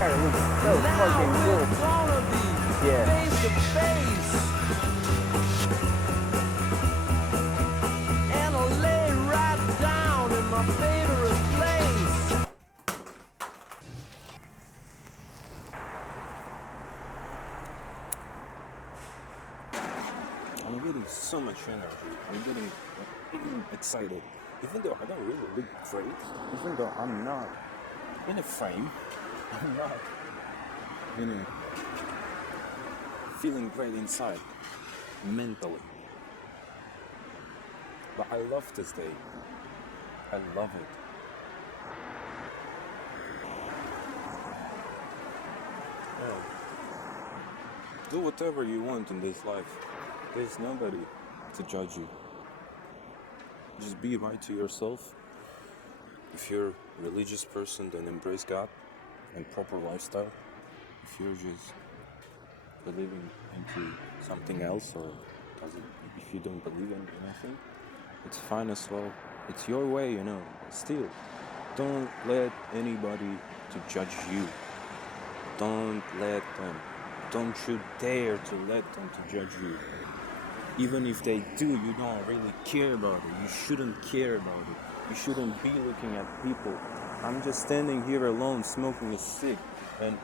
Hey, look, so fucking cool. Yeah. Face to face, and I'll lay right down in my favorite place. I'm getting so much energy. I'm getting excited. Even though I don't really look great, even though I'm not in a frame, I'm not, you know, feeling great inside, mentally. But I love this day. I love it. Yeah. Do whatever you want in this life. There's nobody to judge you. Just be right to yourself. If you're a religious person, then embrace God and proper lifestyle. If you're just believing into something else, or if you don't believe in anything, it's fine as well. It's your way, Still, don't let anybody to judge you. Don't let them. Don't you dare to let them to judge you. Even if they do, you don't really care about it. You shouldn't care about it. You shouldn't be looking at people. I'm just standing here alone smoking a cig, and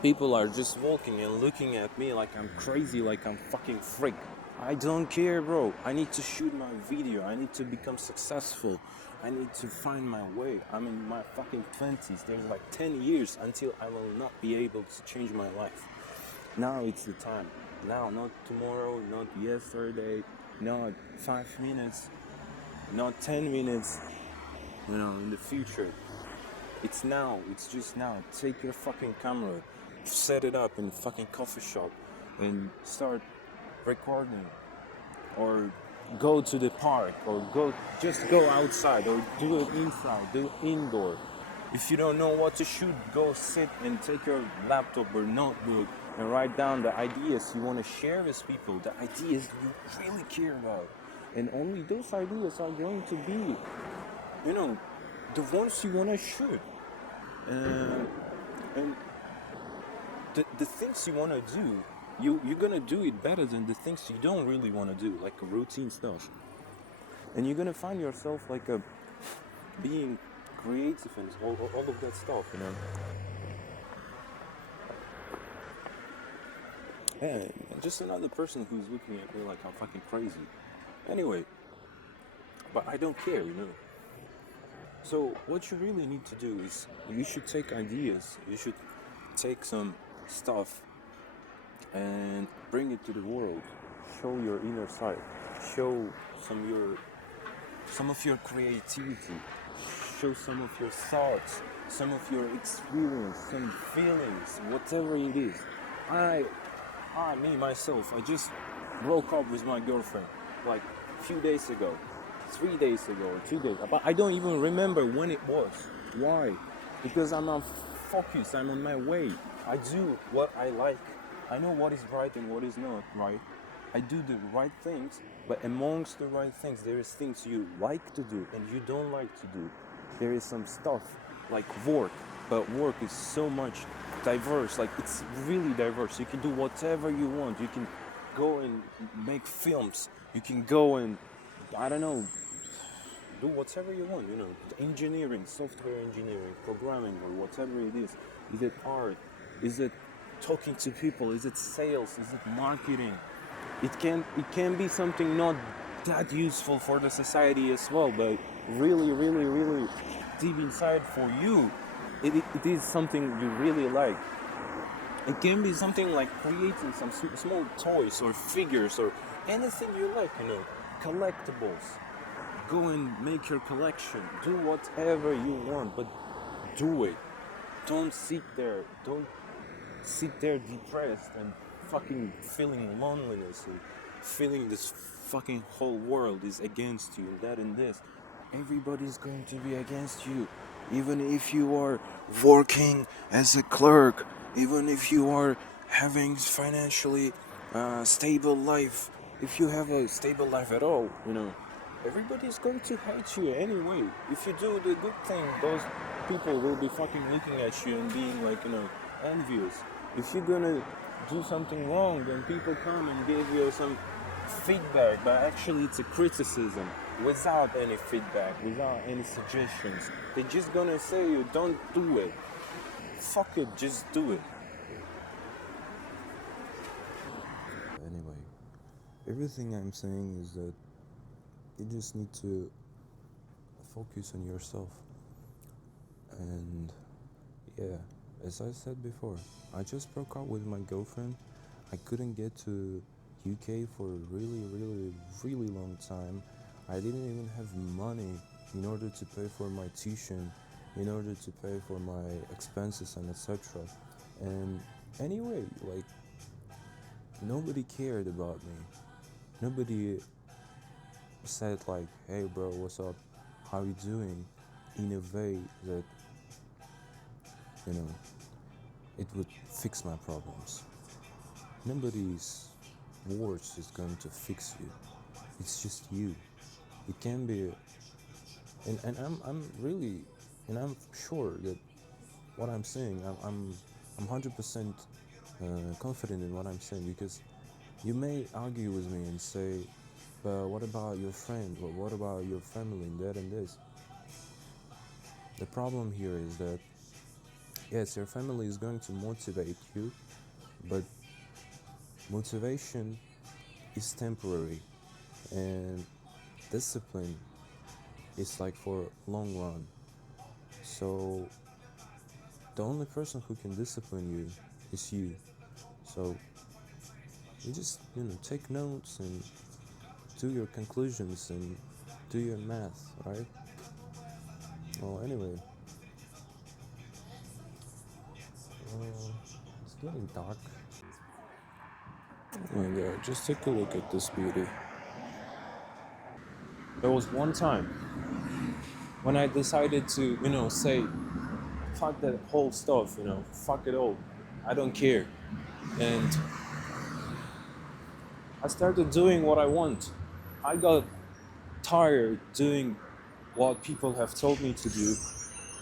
people are just walking and looking at me like I'm crazy, like I'm fucking freak. I don't care, bro. I need to shoot my video. I need to become successful. I need to find my way. I'm in my fucking 20s. There's like 10 years until I will not be able to change my life. Now it's the time. Now, not tomorrow, not yesterday, not 5 minutes, not 10 minutes, in the future. It's now, it's just now. Take your fucking camera, set it up in a fucking coffee shop, and start recording. Or go to the park, or just go outside, or do it inside, do it indoor. If you don't know what to shoot, go sit and take your laptop or notebook and write down the ideas you want to share with people, the ideas you really care about. And only those ideas are going to be, the ones you want to shoot. And the things you want to do, you're going to do it better than the things you don't really want to do, like routine stuff. And you're going to find yourself being creative and all of that stuff. And just another person who's looking at me like I'm fucking crazy. Anyway, but I don't care. So what you really need to do is you should take ideas, you should take some stuff and bring it to the world. Show your inner side. Show some of your creativity. Show some of your thoughts, some of your experience, some feelings, whatever it is. Myself, I just broke up with my girlfriend like a few days ago, 3 days ago, or 2 days. But I don't even remember when it was. Why? Because I'm not focused, I'm on my way. I do what I like. I know what is right and what is not right. I do the right things, but amongst the right things, there is things you like to do and you don't like to do. There is some stuff like work, but work is so much diverse, like it's really diverse. You can do whatever you want. You can go and make films. You can go and, I don't know, do whatever you want, engineering, software engineering, programming, or whatever it is. Is it art? Is it talking to people? Is it sales? Is it marketing? It can be something not that useful for the society as well, but really, really, really deep inside for you, it is something you really like. It can be something like creating some small toys or figures or anything you like, collectibles. Go and make your collection. Do whatever you want, but do it. Don't sit there depressed and fucking feeling loneliness and feeling this fucking whole world is against you and that and this. Everybody's going to be against you. Even if you are working as a clerk, even if you are having financially stable life, if you have a stable life at all, everybody's going to hate you anyway. If you do the good thing, those people will be fucking looking at you and being like, envious. If you're gonna do something wrong, then people come and give you some feedback, but actually it's a criticism without any feedback, without any suggestions. They're just gonna say you don't do it. Fuck it, just do it. Anyway, everything I'm saying is that you just need to focus on yourself. And yeah, as I said before, I just broke up with my girlfriend. I couldn't get to UK for a really, really, really long time. I didn't even have money in order to pay for my tuition, in order to pay for my expenses and etc. And anyway, like, nobody cared about me. Nobody said like, hey bro, what's up? How you doing? In a way that, it would fix my problems. Nobody's words is going to fix you. It's just you. It can be, and I'm really, and I'm sure that what I'm saying, I'm 100% confident in what I'm saying, because you may argue with me and say, but what about your friend? Or what about your family and that and this? The problem here is that, yes, your family is going to motivate you, but motivation is temporary, and discipline is like for long run. So the only person who can discipline you is you. So you just, take notes and do your conclusions and do your math, right? Well, anyway, it's getting dark. And just take a look at this beauty. There was one time when I decided to, say, fuck that whole stuff, fuck it all. I don't care. And I started doing what I want. I got tired doing what people have told me to do.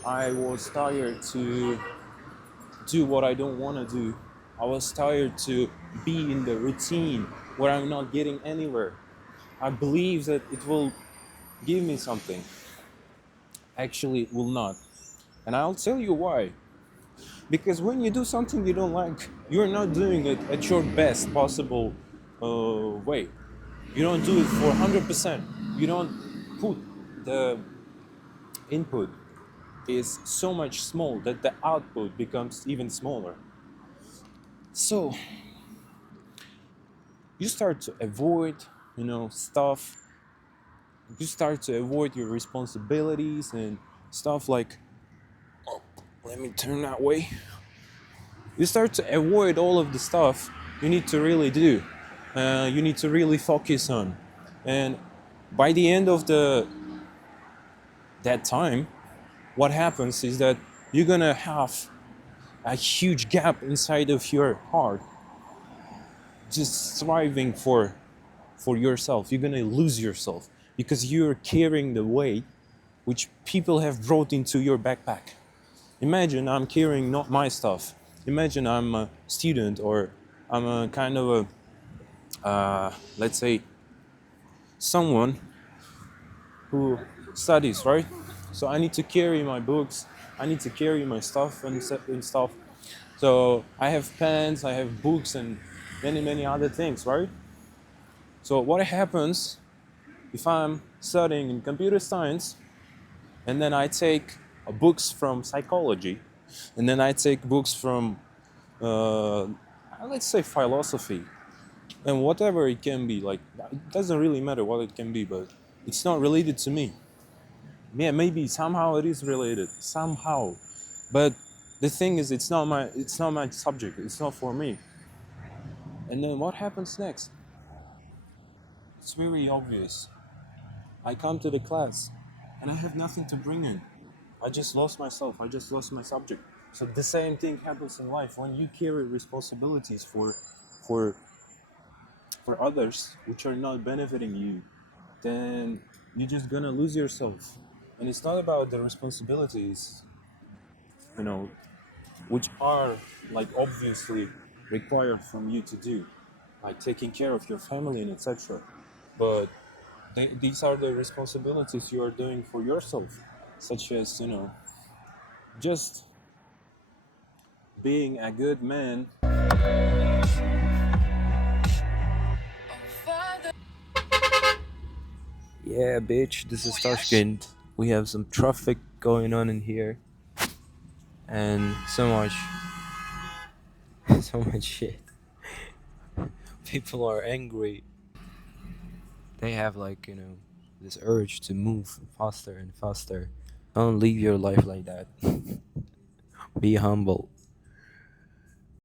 I was tired to do what I don't want to do. I was tired to be in the routine where I'm not getting anywhere. I believe that it will give me something. Actually, it will not. And I'll tell you why. Because when you do something you don't like, you're not doing it at your best possible way. You don't do it for 100%. You don't put the input is so much small that the output becomes even smaller. So you start to avoid, stuff. You start to avoid your responsibilities and stuff like, oh, let me turn that way. You start to avoid all of the stuff you need to really do. You need to really focus on. And by the end of that time, what happens is that you're gonna have a huge gap inside of your heart, just striving for yourself. You're gonna lose yourself because you're carrying the weight which people have brought into your backpack. Imagine I'm carrying not my stuff. Imagine I'm a student, or I'm a kind of let's say, someone who studies, right? So I need to carry my books, I need to carry my stuff and stuff. So I have pens, I have books, and many, many other things, right? So what happens if I'm studying in computer science, and then I take books from psychology, and then I take books from, let's say, philosophy, and whatever it can be, like, it doesn't really matter what it can be, but it's not related to me. Yeah, maybe somehow it is related, somehow, but the thing is, it's not my subject, it's not for me. And then what happens next? It's very obvious. I come to the class and I have nothing to bring in. I just lost myself, I just lost my subject. So the same thing happens in life when you carry responsibilities for others which are not benefiting you. Then you're just gonna lose yourself. And it's not about the responsibilities, you know, which are like obviously required from you to do, like taking care of your family and etc. But these are the responsibilities you are doing for yourself, such as, you know, just being a good man. Yeah, bitch, this is Tashkent. We have some traffic going on in here, and so much, so much shit. People are angry. They have, like, you know, this urge to move faster and faster. Don't live your life like that. Be humble.